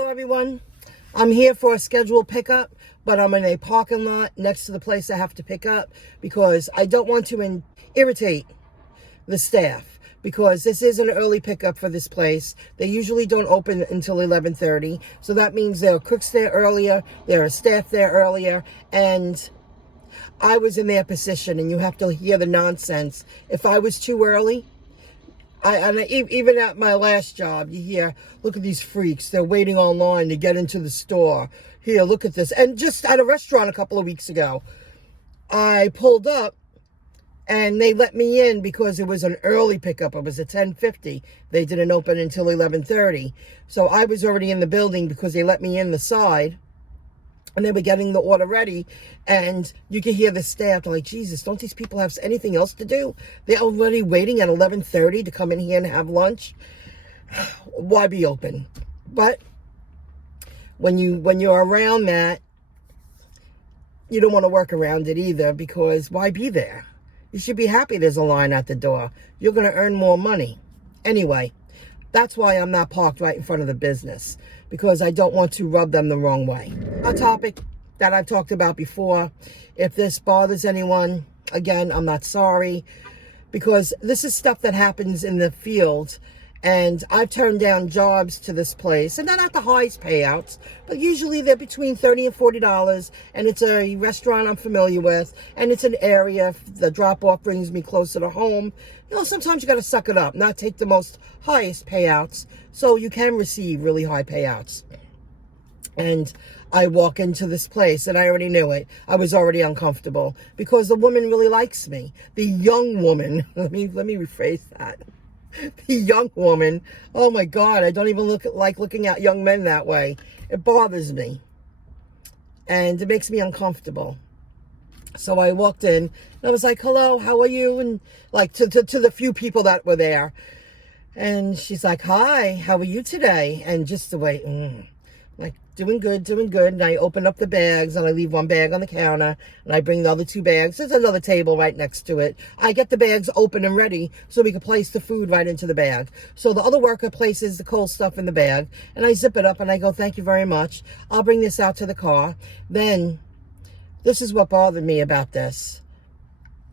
Hello everyone. I'm here for a scheduled pickup, but I'm in a parking lot next to the place I have to pick up because I don't want to irritate the staff, because this is an early pickup for this place. They usually don't open until 11:30, so that means there are cooks there earlier, there are staff there earlier, and I was in their position, and you have to hear the nonsense. If I was too early, even at my last job, you hear, look at these freaks. They're waiting online to get into the store. Here, look at this. And just at a restaurant a couple of weeks ago, I pulled up and they let me in because it was an early pickup. It was at 10:50. They didn't open until 11:30. So I was already in the building because they let me in the side. And they were getting the order ready, and you could hear the staff. They're like, Jesus, don't these people have anything else to do? They're already waiting at 11:30 to come in here and have lunch. Why be open? But when you're around that, you don't want to work around it either, because why be there? You should be happy there's a line at the door. You're going to earn more money. Anyway, that's why I'm not parked right in front of the business, because I don't want to rub them the wrong way. A topic that I've talked about before. If this bothers anyone, again, I'm not sorry, because this is stuff that happens in the field, and I've turned down jobs to this place, and they're not the highest payouts, but usually they're between $30 and $40, and it's a restaurant I'm familiar with, and it's an area. The drop-off brings me closer to home. You know, sometimes you got to suck it up, not take the most highest payouts, so you can receive really high payouts. And I walk into this place, and I already knew it. I was already uncomfortable because the woman really likes me. The young woman, let me rephrase that. The young woman, oh my God, I don't even like looking at young men that way. It bothers me, and it makes me uncomfortable. So I walked in, and I was like, hello, how are you? And like to the few people that were there. And she's like, hi, how are you today? And just the way, like, doing good. And I open up the bags, and I leave one bag on the counter, and I bring the other two bags. There's another table right next to it. I get the bags open and ready so we can place the food right into the bag. So the other worker places the cold stuff in the bag, and I zip it up, and I go, thank you very much. I'll bring this out to the car. Then, this is what bothered me about this.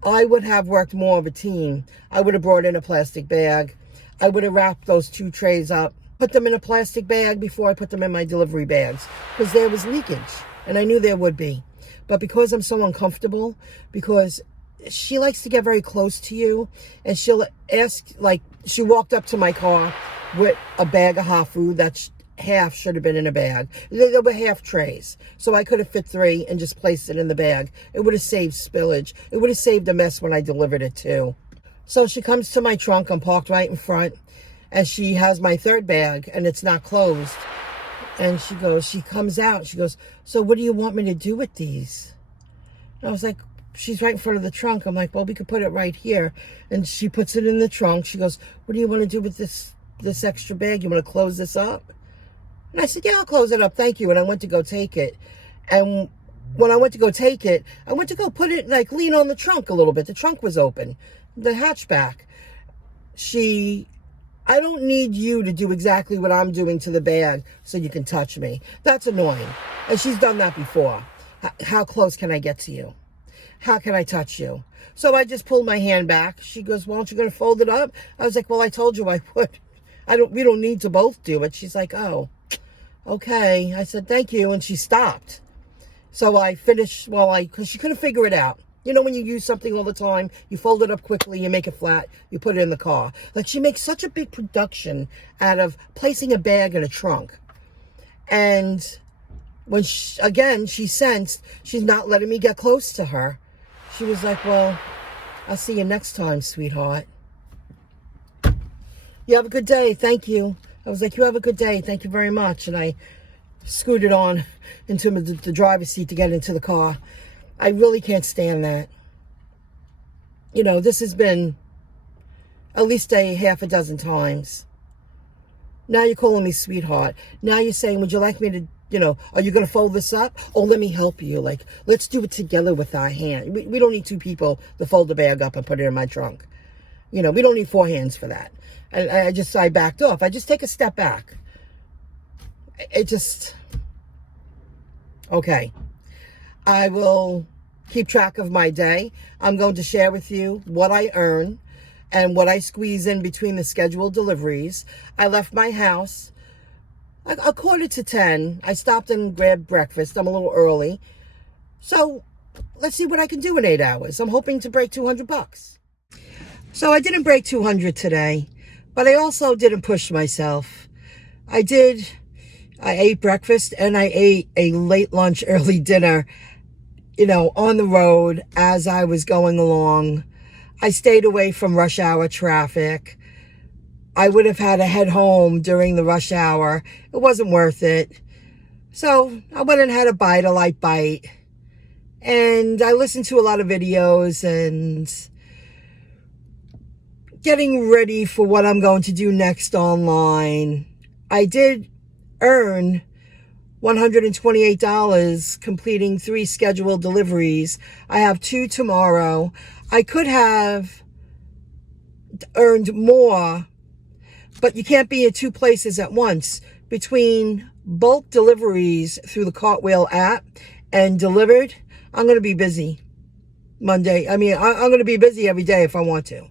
I would have worked more of a team. I would have brought in a plastic bag. I would have wrapped those two trays up, put them in a plastic bag before I put them in my delivery bags, because there was leakage, and I knew there would be. But because I'm so uncomfortable, because she likes to get very close to you, and she'll ask, like, she walked up to my car with a bag of hot food that half should have been in a bag. There were half trays, so I could have fit 3 and just placed it in the bag. It would have saved spillage. It would have saved a mess when I delivered it too. So she comes to my trunk. I'm parked right in front, and she has my third bag, and it's not closed. And she comes out, she goes, so what do you want me to do with these? And I was like, she's right in front of the trunk. I'm like, well, we could put it right here. And she puts it in the trunk. She goes, what do you want to do with this extra bag? You want to close this up? And I said, yeah, I'll close it up, thank you. And I went to go take it. And when I went to go take it, I went to go put it, like, lean on the trunk a little bit. The trunk was open, the hatchback. I don't need you to do exactly what I'm doing to the bag so you can touch me. That's annoying. And she's done that before. How close can I get to you? How can I touch you? So I just pulled my hand back. She goes, well, aren't you going to fold it up? I was like, well, I told you I would. We don't need to both do it. She's like, oh, okay. I said, thank you. And she stopped. So I finished, because she couldn't figure it out. You know, when you use something all the time, you fold it up quickly, you make it flat, you put it in the car. Like, she makes such a big production out of placing a bag in a trunk. And when, she sensed she's not letting me get close to her. She was like, well, I'll see you next time, sweetheart. You have a good day. Thank you. I was like, you have a good day. Thank you very much. And I scooted on into the driver's seat to get into the car. I really can't stand that. You know, this has been at least a half a dozen times. Now you're calling me sweetheart. Now you're saying, would you like me to, you know, are you going to fold this up? Oh, let me help you. Like, let's do it together with our hand. We don't need 2 people to fold the bag up and put it in my trunk. You know, we don't need 4 hands for that. And I backed off. I just take a step back. it just, okay. I will keep track of my day. I'm going to share with you what I earn and what I squeeze in between the scheduled deliveries. I left my house a quarter to 10. I stopped and grabbed breakfast. I'm a little early. So let's see what I can do in 8 hours. I'm hoping to break $200. So I didn't break 200 today, but I also didn't push myself. I ate breakfast and I ate a late lunch, early dinner, on the road as I was going along. I stayed away from rush hour traffic. I would have had to head home during the rush hour. It wasn't worth it. So I went and had a light bite. And I listened to a lot of videos and getting ready for what I'm going to do next online. I did earn $128 completing 3 scheduled deliveries. I have 2 tomorrow. I could have earned more, but you can't be at 2 places at once. Between bulk deliveries through the Cartwheel app and Dlivrd, I'm going to be busy Monday. I'm going to be busy every day if I want to.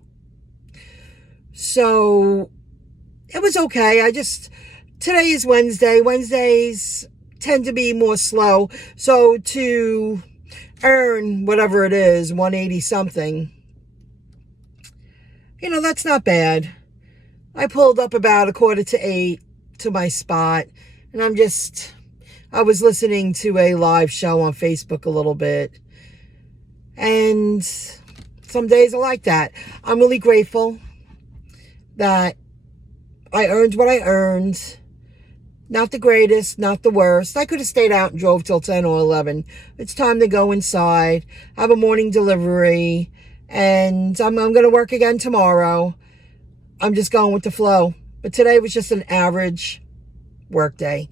So it was okay. Today is Wednesday. Wednesdays tend to be more slow. So to earn whatever it is, 180 something, that's not bad. I pulled up about 7:45 to my spot, and I was listening to a live show on Facebook a little bit. And some days are like that. I'm really grateful that I earned what I earned. Not the greatest, not the worst. I could have stayed out and drove till 10 or 11. It's time to go inside, have a morning delivery, and I'm going to work again tomorrow. I'm just going with the flow. But today was just an average work day.